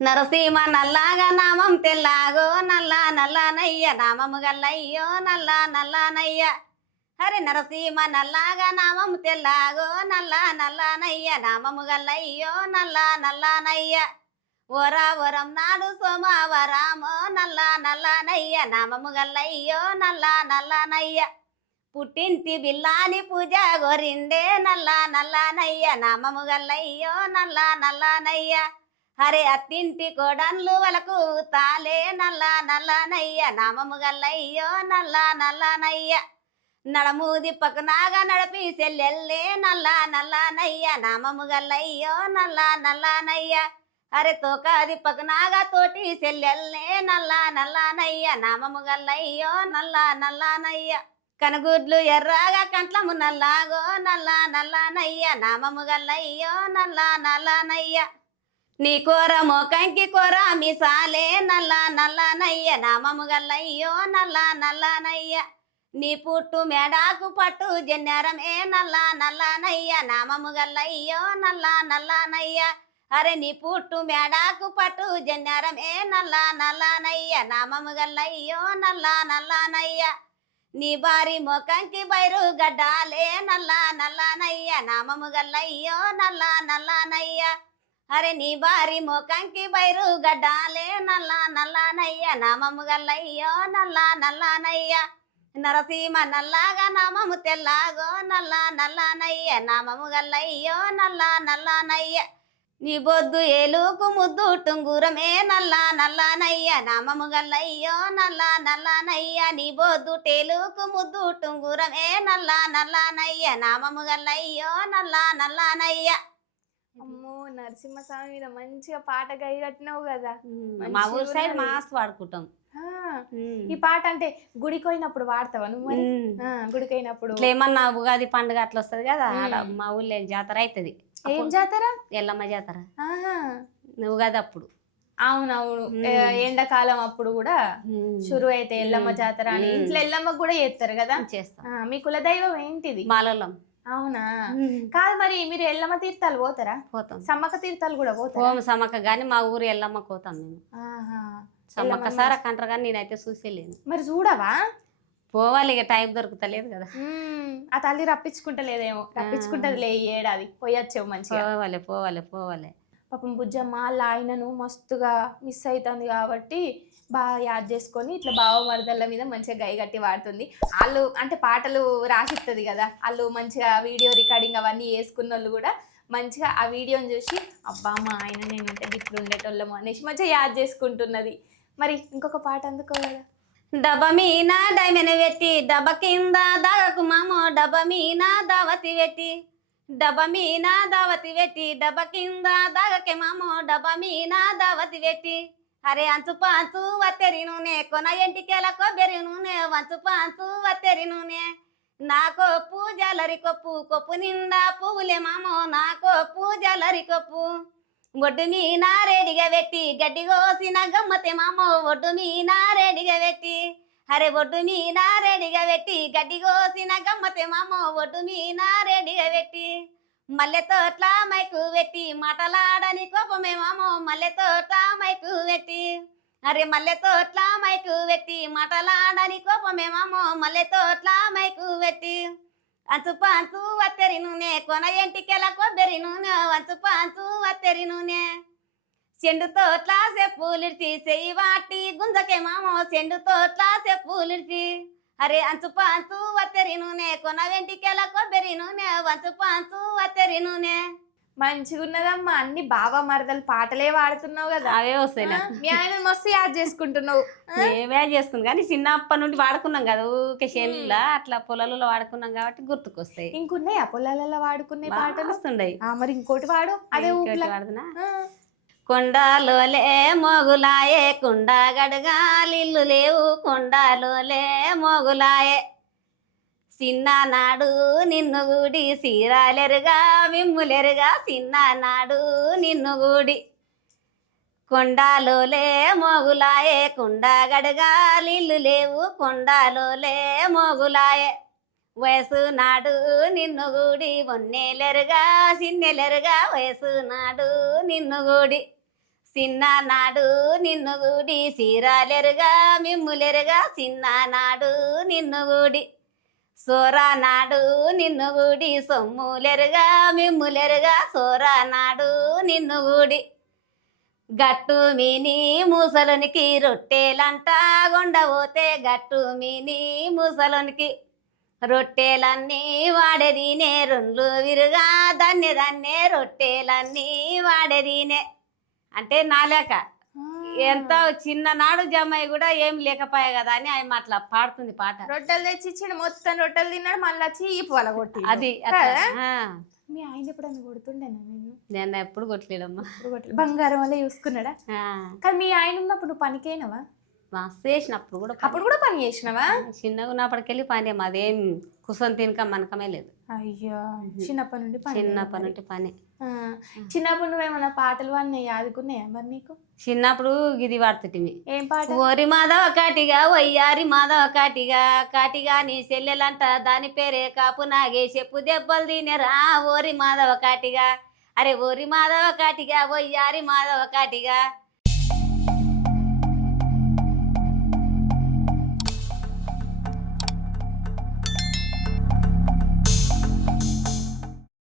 నరసీమ నల్లాగా నామం తెల్లాగో నల్ల నల్లనయ్య నామము గల్లయ్యో నల్ల నల్లనయ్య. హరి నరసీమ నల్లాగా నామం తెల్లాగో నల్ల నల్లనయ్య నామము గల్లయ్యో నల్ల నల్లనయ్య. ఓరం నాడు సోమవారమో నల్ల నల్లనయ్య నామము గల్లయ్యో నల్ల నల్లనయ్య. పుట్టింటి బిల్లాని పూజ గోరిండే నల్ల నల్లనయ్య నామము గల్లయ్యో నల్ల నల్లనయ్య. హరే అత్తింటి కోడన్లు వలకు తాలే నల్ల నల్లనయ్య నామము గల్లయ్యో నల్ల నల్లనయ్య. నడమూది పక్కనాగా నడిపి సెల్లెల్లే నల్ల నల్లనయ్య నామము గల్లయ్యో నల్ల నల్లనయ్య. హరే తోకాది పక్కనాగా తోటి సెల్లెల్లే నల్ల నల్లనయ్య నామము గల్లయ్యో నల్ల నల్లనయ్య. కనుగుడ్లు ఎర్రగా కంట్లము నల్లాగో నల్ల నల్లనయ్య నామము గల్లయ్యో నల్ల నల్లనయ్య. నీ కూర మోకంకి కూర మిసాలే నల్ల నల్లనయ్య నామము గల్లయ్యో నల్ల నల్లనయ్య. నీ పుట్టు మేడాకు పట్టు జన్యారమే నల్ల నల్లనయ్య నామము గల్లయ్యో నల్ల నల్లనయ్య. అరే నీ పుట్టు మేడాకు పట్టు జన్యారమే నల్ల నల్లనయ్య నామము గల్లయ్యో నల్ల నల్లనయ్య. నీ బారి మోకంకి బైరు గడ్డాలే నల్ల నల్లనయ్య నామము గల్లయ్యో నల్ల నల్లనయ్య. అరే నీ బారి మోకంకి బైరు గడ్డాలే నల్ల నల్లనయ్య నామము గల్లయ్యో నల్ల నల్లనయ్య. నరసీమ నల్లాగా నామము తెల్లాగో నల్ల నల్లనయ్య నామము గల్లయ్యో నల్ల నల్లనయ్య. నీ బొద్దు ఏలుకు ముద్దు టుంగురమే నల్ల నల్లనయ్య నామము గల్లయ్యో నల్ల నల్లనయ్య. నీ బొద్దు టేలుకు ముద్దు టుంగురమే నల్ల నల్లనయ్య నామము గల్లయ్యో నల్ల నల్లనయ్య. అమ్మో నరసింహస్వామి మీద మంచిగా పాట గైగట్టినావు కదా. మా ఊరు సైడ్ మాస్ వాడుకుంటాం. ఈ పాట అంటే గుడికి పోయినప్పుడు వాడతావా నువ్వు? మరి గుడికి పోయినప్పుడు ఏమన్నా ఉగాది పండుగ అట్లా వస్తుంది కదా, మా ఊళ్ళో జాతర అవుతుంది. ఏం జాతర? ఎల్లమ్మ జాతర ఉగాది అప్పుడు. అవునవును, ఎండాకాలం అప్పుడు కూడా షురు అయితే ఎల్లమ్మ జాతర అని ఇంట్లో ఎల్లమ్మ కూడా చేస్తారు కదా. చేస్తాం. మీ కులదైవం ఏంటిది? మాలలం. అవునా? కాదు, మరి మీరు ఎల్లమ్మ తీర్థాలు పోతారా? పోతాం. సమ్మక్క తీర్థాలు కూడా పోతాం. సమ్మక్క గాని మా ఊరు ఎల్లమ్మకు పోతాం మేము. సమ్మక్క సారా కంటారు కానీ నేనైతే చూసేలేను. మరి చూడవా? పోవాలి, ఇక టైం దొరుకుతలేదు కదా. ఆ తల్లి రప్పించుకుంటలేదేమో. రప్పించుకుంటదిలే ఈ ఏడాది పోయొచ్చేవు మంచిగా. పోవాలి పోవాలి పోవాలి. పాపం బుజ్జమ్మ వాళ్ళ ఆయనను మస్తుగా మిస్ అవుతుంది కాబట్టి బాగా యాద్ చేసుకొని ఇట్లా బావ మరదళ్ళ మీద మంచిగా గైగట్టి వాడుతుంది. వాళ్ళు అంటే పాటలు రాసిస్తుంది కదా, వాళ్ళు మంచిగా వీడియో రికార్డింగ్ అవన్నీ వేసుకున్న వాళ్ళు కూడా మంచిగా ఆ వీడియోని చూసి అబ్బా మా ఆయన నేనంటే గిట్లు ఉండేటోళ్ళము అనేసి మంచిగా యాద్ చేసుకుంటున్నది. మరి ఇంకొక పాట అందుకో కదా. డబ్బ మీన డైమెన్ పెట్టి డబ్బ కింద దాగకు మామో డబ్బ మీన దావతి పెట్టి డబ్బ మీన దావతి పెట్టి డబ్బ కింద దాగకే మామో డబ్బ మీన దావతి పెట్టి. అరే అంచు పాంచు వత్తెరి నూనె కొన ఎంటికెల కొబ్బరి నూనె వంచు పాంచు వత్తెరి నూనె. నా కొప్పు జలరి కొప్పు కొప్పు నిండా పువ్వులే మామో నా కొప్పు జలరి కొప్పు. ఒడ్డు మీన రెడిగా పెట్టి గడ్డి కోసిన గమ్మతే మామో ఒడ్డు మీన రెడిగా పెట్టి. అరే ఒడ్డు మీన రెడిగా పెట్టి గడ్డి కోసిన గమ్మతే మామో ఒడ్డు మీన రెడిగా పెట్టి. మల్లె తోట్ల మైకు పెట్టి మాటలాడని కోపమే మామో మల్లె తోట్ల మైకు పెట్టి. అరే మల్లె తోట్ల మైకు పెట్టి మాటలాడని కోపమే మామో మల్లె తోట్ల మైకు పెట్టి. అంచు పాంచు వత్తెరి నూనె కొన ఎంటికెల కొబ్బరి నూనె వంచు పాంచు వత్తెరి నూనె. చెండు తోట్ల చెప్పులిడ్చి చెయ్యి వాటి గుంజకే మామో చెండు తోట్ల చెప్పులిడ్చి. అరే అంచు పాంచు వత్తెరి నూనె కొన వెంటికెల కొబ్బరి నూనె వంచు పాంచు వత్తెరి నూనె. మంచిగా ఉన్నదమ్మా, అన్ని బావ మరదలు పాటలే వాడుతున్నావు కదా. అవే వస్తాయి. మీ ఆయన మస్తు యాద్ చేసుకుంటున్నావు. మేమే చేసుకున్నాం కానీ చిన్నప్పటి నుండి వాడుకున్నాం కదా, ఊకే చెల్లా అట్లా పొలాలలో వాడుకున్నాం కాబట్టి గుర్తుకొస్తాయి. ఇంకున్నాయా పొలాలలో వాడుకునే పాటలు? వస్తుండయి. మరి ఇంకోటి వాడు. అదే వాడుతున్నా. కొండలోలే మోగులాయే కుండ గడగాలిల్లు లేవు కొండలోలే మోగులాయే. చిన్ననాడు నిన్ను గూడి సీరాలెరుగా మిమ్ములెరుగా చిన్ననాడు నిన్ను గూడి. కొండలోలే మోగులాయే కుండ గడగాలిల్లు లేవు కొండలోలే మోగులాయే. వయసు నాడు నిన్ను గూడి మొన్నేలెరుగా చిన్నెలెరుగా వయసు నాడు నిన్ను గూడి. చిన్ననాడు నిన్ను గూడి సీరాలెరుగా మిమ్ములెరుగా చిన్ననాడు నిన్ను గూడి సోరానాడు నిన్ను గూడి సొమ్ములెరుగా మిమ్ములెరుగా సోరానాడు నిన్ను గూడి గట్టు మీని మూసలోనికి రొట్టెలంట కొండపోతే గట్టు మీని మూసలోనికి రొట్టెలన్నీ వాడేదినే రొండ్లు విరుగా దన్నే రొట్టెలన్నీ వాడేదినే అంటే నాలేక ఎంత చిన్ననాడు జమ్మాయి కూడా ఏం లేకపోయా కదా అని ఆయన అట్లా పాడుతుంది పాట. రొట్టెలు తెచ్చి ఇచ్చిండు, మొత్తం రొట్టెలు తిన్నాడు, మళ్ళీ వచ్చి ఈ పొల కొట్టి. అది అట్లా. మీ ఆయన ఎప్పుడన్నా కొడుతుండేనా నేను? నేను ఎప్పుడు కొట్టలేదమ్మా. బంగారం వల్ల చూసుకున్నాడా? కానీ మీ ఆయన ఉన్నప్పుడు నువ్వు పనికైనవా? మస్తు చేసినప్పుడు కూడా అప్పుడు కూడా పని చేసినవా? చిన్నగా ఉన్నప్పటికెళ్ళి పని అదేం కుసం తినక మనకమే లేదు. అయ్యో, చిన్నప్పటి నుండి పని. చిన్నప్పటి నుండి పని. చిన్నప్పుడు నువ్వేమన్నా పాటలు అన్నీ యాదుకున్నాయా మరి నీకు? చిన్నప్పుడు గిది వాడుతుంటిమి. ఏం పాట? ఓరి మాధవ కాటిగా వయ్యారి మాధవ కాటిగా కాటిగా నీ చెల్లెలంట దాని పేరే కాపు నాగే చెప్పు దెబ్బలు తినేరా ఓరి మాధవ కాటిగా. అరే ఓరి మాధవ కాటిగా వయ్యారి మాధవ కాటిగా